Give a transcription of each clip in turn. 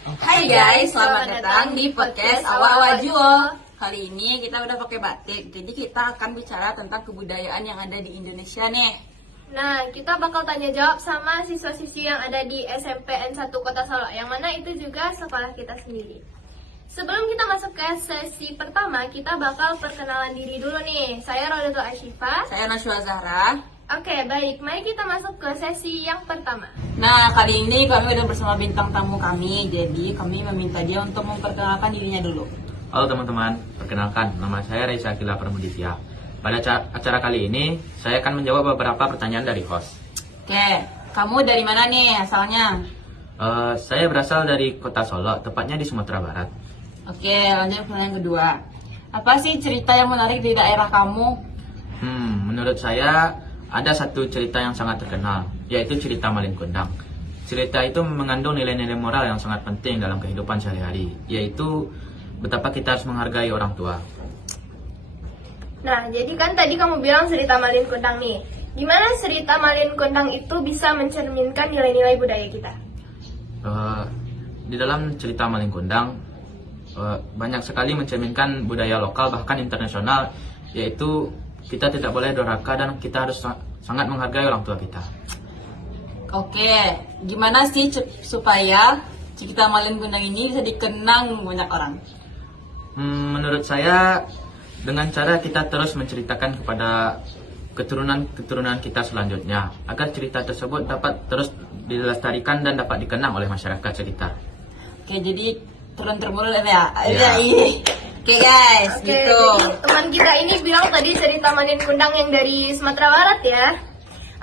Hai guys, selamat datang di podcast Awa-Awa Juo. Kali ini kita udah pakai batik, jadi kita akan bicara tentang kebudayaan yang ada di Indonesia nih. Nah, kita bakal tanya jawab sama siswa-siswi yang ada di SMP N1 Kota Solo, yang mana itu juga sekolah kita sendiri. Sebelum kita masuk ke sesi pertama, kita bakal perkenalan diri dulu nih. Saya Rodatul Ashifa. Saya Nashwa Zahra. Oke, baik. Mari kita masuk ke sesi yang pertama. Nah, kali ini kami udah bersama bintang tamu kami, jadi kami meminta dia untuk memperkenalkan dirinya dulu. Halo teman-teman, perkenalkan, nama saya Reza Akila Pramuditya. Pada acara kali ini, saya akan menjawab beberapa pertanyaan dari host. Oke, kamu dari mana nih asalnya? Saya berasal dari kota Solo, tepatnya di Sumatera Barat. Oke, lanjut ke yang kedua. Apa sih cerita yang menarik di daerah kamu? Menurut saya, ada satu cerita yang sangat terkenal, yaitu cerita Malin Kundang. Cerita itu mengandung nilai-nilai moral yang sangat penting dalam kehidupan sehari-hari, yaitu betapa kita harus menghargai orang tua. Nah, jadi kan tadi kamu bilang cerita Malin Kundang nih. Gimana cerita Malin Kundang itu bisa mencerminkan nilai-nilai budaya kita? Di dalam cerita Malin Kundang, banyak sekali mencerminkan budaya lokal bahkan internasional, yaitu kita tidak boleh durhaka dan kita harus sangat menghargai orang tua kita. Oke, gimana sih supaya cerita Malin Kundang ini bisa dikenang banyak orang? Menurut saya, dengan cara kita terus menceritakan kepada keturunan kita selanjutnya, agar cerita tersebut dapat terus dilestarikan dan dapat dikenang oleh masyarakat sekitar. Oke, jadi turun-temurun ya? Iya. Oke guys, Oke, gitu. jadi teman kita ini bilang tadi cerita Malin Kundang yang dari Sumatera Barat ya.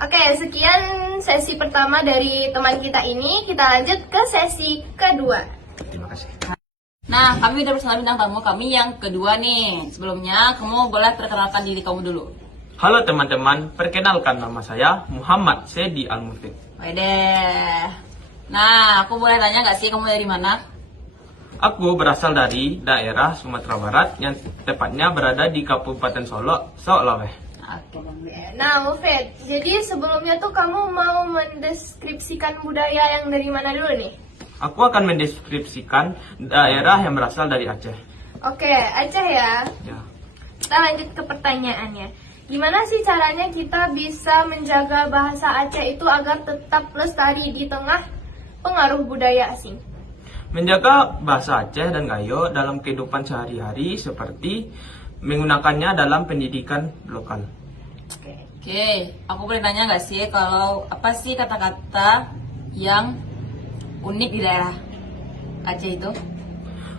Oke, sekian sesi pertama dari teman kita ini. Kita lanjut ke sesi kedua. Terima kasih. Nah, kami udah bersama bintang tamu kami yang kedua nih. Sebelumnya, kamu boleh perkenalkan diri kamu dulu. Halo teman-teman, perkenalkan nama saya Muhammad Sedi Al-Mufid. Waduh. Nah, aku boleh tanya nggak sih kamu dari mana? Aku berasal dari daerah Sumatera Barat yang tepatnya berada di Kabupaten Solo, Sulawesi. Oke, Nah, Mufid, jadi sebelumnya tuh kamu mau mendeskripsikan budaya yang dari mana dulu nih? Aku akan mendeskripsikan daerah yang berasal dari Aceh. Oke, Aceh ya. Ya. Kita lanjut ke pertanyaannya. Gimana sih caranya kita bisa menjaga bahasa Aceh itu agar tetap lestari di tengah pengaruh budaya asing? Menjaga bahasa Aceh dan Gayo dalam kehidupan sehari-hari seperti menggunakannya dalam pendidikan lokal. Oke, aku boleh tanya nggak sih kalau apa sih kata-kata yang unik di daerah Aceh itu?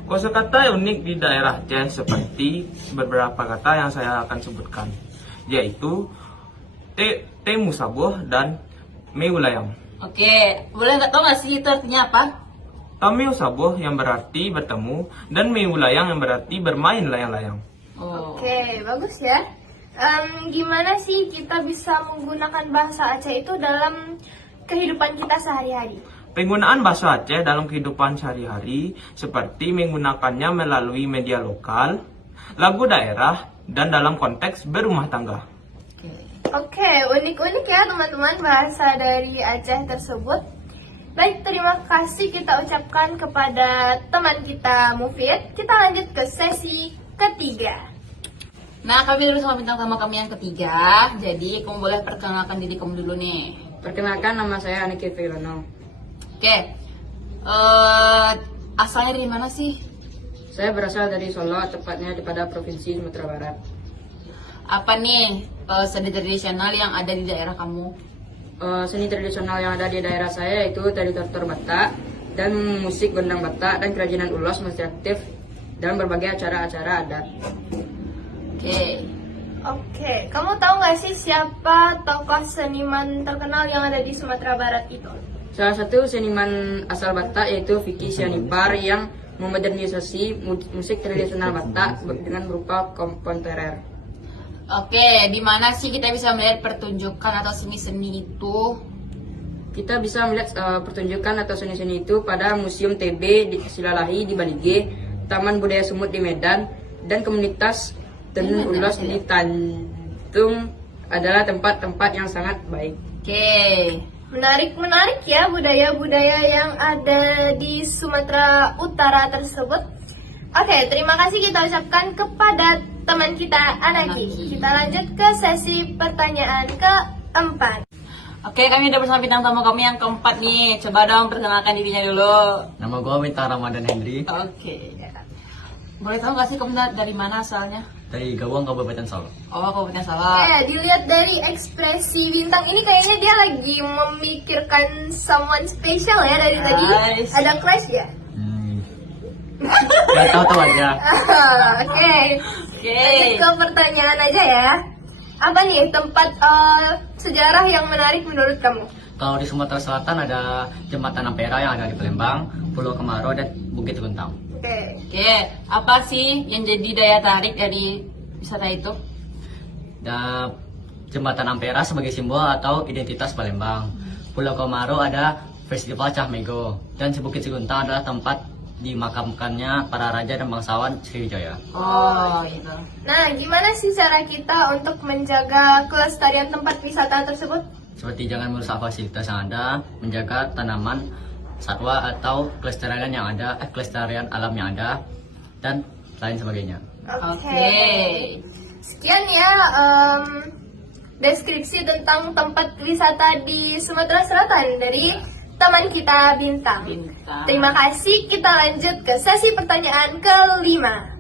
Kosakata unik di daerah Aceh seperti beberapa kata yang saya akan sebutkan, yaitu temu sabuh dan meulayang. Oke, boleh nggak tahu nggak sih itu artinya apa? Tamiu sabuh yang berarti bertemu dan meulayang yang berarti bermain layang-layang. Oh. Oke, bagus ya. Gimana sih kita bisa menggunakan bahasa Aceh itu dalam kehidupan kita sehari-hari? Penggunaan bahasa Aceh dalam kehidupan sehari-hari seperti menggunakannya melalui media lokal, lagu daerah, dan dalam konteks berumah tangga. Oke, unik-unik ya teman-teman bahasa dari Aceh tersebut. Baik, terima kasih kita ucapkan kepada teman kita Mufid. Kita lanjut ke sesi ketiga. Nah, kami dulu sama bintang tamu kami yang ketiga. Jadi, kamu boleh perkenalkan diri kamu dulu nih. Perkenalkan, nama saya Aniki Filono. Oke, asalnya dari mana sih? Saya berasal dari Solo, tepatnya pada Provinsi Sumatera Barat. Apa nih seni tradisional yang ada di daerah kamu? Seni tradisional yang ada di daerah saya yaitu tari tortor Batak dan musik gondang Batak dan kerajinan ulos masih aktif dalam berbagai acara-acara adat. Oke, Oke, kamu tahu nggak sih siapa tokoh seniman terkenal yang ada di Sumatera Barat itu? Salah satu seniman asal Batak yaitu Vicky Sianipar yang memodernisasi musik tradisional Batak dengan berupa kontemporer. Oke, di mana sih kita bisa melihat pertunjukan atau seni-seni itu? Kita bisa melihat pertunjukan atau seni-seni itu pada Museum TB di Silalahi di Balige, Taman Budaya Sumut di Medan, dan komunitas Tenun Ulos di Tanjung adalah tempat-tempat yang sangat baik. Oke. Menarik ya budaya-budaya yang ada di Sumatera Utara tersebut. Oke, terima kasih kita ucapkan kepada teman kita Anaki. Kita lanjut ke sesi pertanyaan keempat. Oke, kami udah bersama bintang tamu kami yang keempat nih. Coba dong perkenalkan dirinya dulu. Nama gue Bintang Ramadan Hendri Oke. Boleh tahu nggak sih kamu dari mana asalnya? dari Gawang, Kabupaten Solo. Oh, Kabupaten Salah. Dilihat dari ekspresi bintang ini kayaknya dia lagi memikirkan someone special ya dari tadi. Guys. Ada crush ya? Gak tahu aja. Oke. Oke. Lanjut ke pertanyaan aja ya. Apa nih tempat sejarah yang menarik menurut kamu? Kalau di Sumatera Selatan ada Jembatan Ampera yang ada di Palembang, Pulau Kemarau, dan Bukit Guntang. Oke. Oke, apa sih yang jadi daya tarik dari wisata itu? Dan Jembatan Ampera sebagai simbol atau identitas Palembang. Pulau Kemarau ada Festival Cah Mego, dan Bukit Guntang adalah tempat dimakamkannya para raja dan bangsawan Sriwijaya. Oh, gitu. Nah, gimana sih cara kita untuk menjaga kelestarian tempat wisata tersebut? Seperti jangan merusak fasilitas yang ada, menjaga tanaman, satwa atau kelestarian yang ada, kelestarian alam yang ada, dan lain sebagainya. Oke. Sekian ya deskripsi tentang tempat wisata di Sumatera Selatan dari teman kita Bintang. Terima kasih. Kita lanjut ke sesi pertanyaan kelima.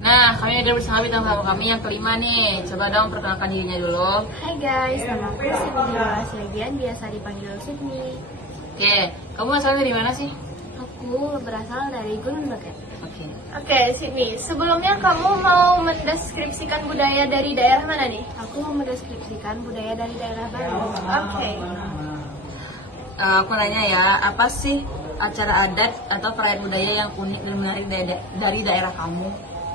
Nah, kami udah bersama bintang tamu kami yang kelima nih. Coba dong perkenalkan dirinya dulu. Hai guys, nama aku Sydney Balasagian, biasa dipanggil Sydney. Oke, kamu asalnya dari mana sih? Aku berasal dari Gunung Bagat. Oke. Oke, Sydney. Sebelumnya kamu mau mendeskripsikan budaya dari daerah mana nih? Aku mau mendeskripsikan budaya dari daerah Bandung. Oke. Aku nanya ya, apa sih acara adat atau perayaan budaya yang unik dan menarik dari daerah kamu?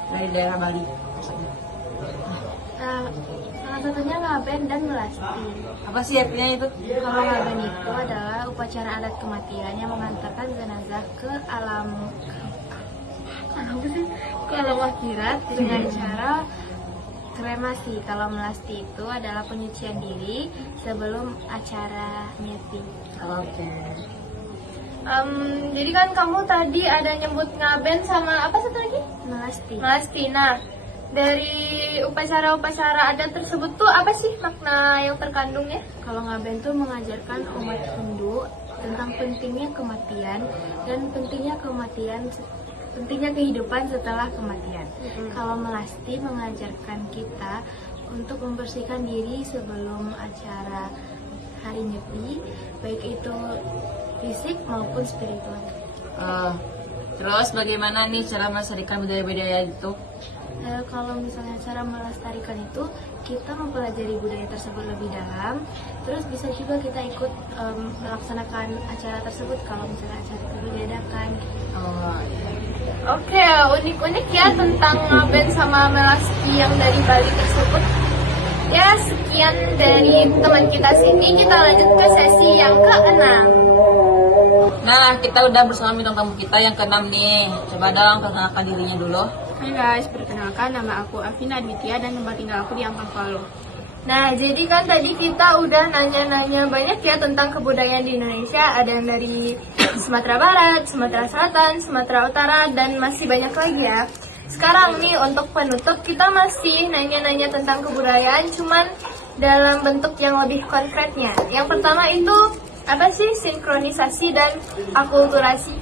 Dari daerah Bali maksudnya. Salah satunya ngaben dan melasti. Apa sih artinya itu? Kalau ngaben itu adalah upacara adat kematian yang mengantarkan jenazah ke alam akhirat dengan cara kremasi. Kalau melasti itu adalah penyucian diri sebelum acara nyeti. Oke. Jadi kan kamu tadi ada nyebut ngaben sama apa satu lagi? Melasti. Melasti. Nah, dari upacara-upacara adat tersebut tuh apa sih makna yang terkandungnya? Kalau ngaben tuh mengajarkan umat Hindu tentang pentingnya kematian dan pentingnya kehidupan setelah kematian. Kalau melasti mengajarkan kita untuk membersihkan diri sebelum acara hari nyepi, baik itu fisik maupun spiritual. Terus bagaimana nih cara melestarikan budaya-budaya itu? Kalau misalnya cara melestarikan itu, kita mempelajari budaya tersebut lebih dalam. Terus bisa juga kita ikut melaksanakan acara tersebut kalau misalnya acara itu diadakan. Oh, iya. Oke, unik-unik ya tentang ngaben sama melasti yang dari Bali tersebut. Ya, sekian dari teman kita sini. Kita lanjut ke sesi yang ke-6. Nah, kita udah bersama bintang tamu kita yang ke-6 nih. Coba dong perkenalkan dirinya dulu. Hai guys, perkenalkan nama aku Afina Aditya dan tempat tinggal aku di Ampang, Palu. Nah, jadi kan tadi kita udah nanya-nanya banyak ya tentang kebudayaan di Indonesia. Ada yang dari Sumatera Barat, Sumatera Selatan, Sumatera Utara, dan masih banyak lagi ya. Sekarang nih untuk penutup kita masih nanya-nanya tentang kebudayaan, cuman dalam bentuk yang lebih konkretnya. Yang pertama itu apa sih sinkronisasi dan akulturasi?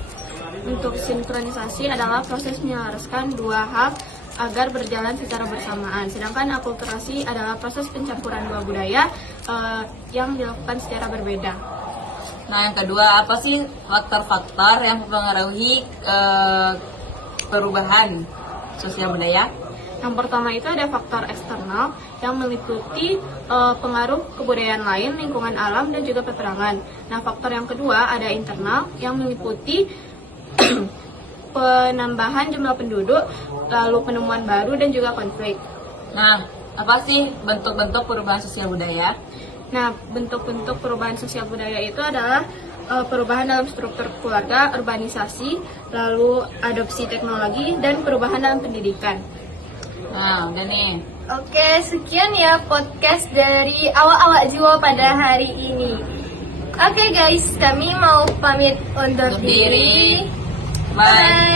Untuk sinkronisasi adalah proses menyelaraskan dua hal agar berjalan secara bersamaan. Sedangkan akulturasi adalah proses pencampuran dua budaya yang dilakukan secara berbeda. Nah, yang kedua, apa sih faktor-faktor yang mempengaruhi perubahan sosial budaya? Yang pertama itu ada faktor eksternal yang meliputi pengaruh kebudayaan lain, lingkungan alam, dan juga peperangan. Nah, faktor yang kedua ada internal yang meliputi penambahan jumlah penduduk, lalu penemuan baru, dan juga konflik. Nah, apa sih bentuk-bentuk perubahan sosial budaya? Nah, bentuk-bentuk perubahan sosial budaya itu adalah perubahan dalam struktur keluarga, urbanisasi, lalu adopsi teknologi, dan perubahan dalam pendidikan. Nah, udah nih. Oke, sekian ya podcast dari Awak-Awak Jiwa pada hari ini. Oke guys, kami mau pamit undur diri. Bye.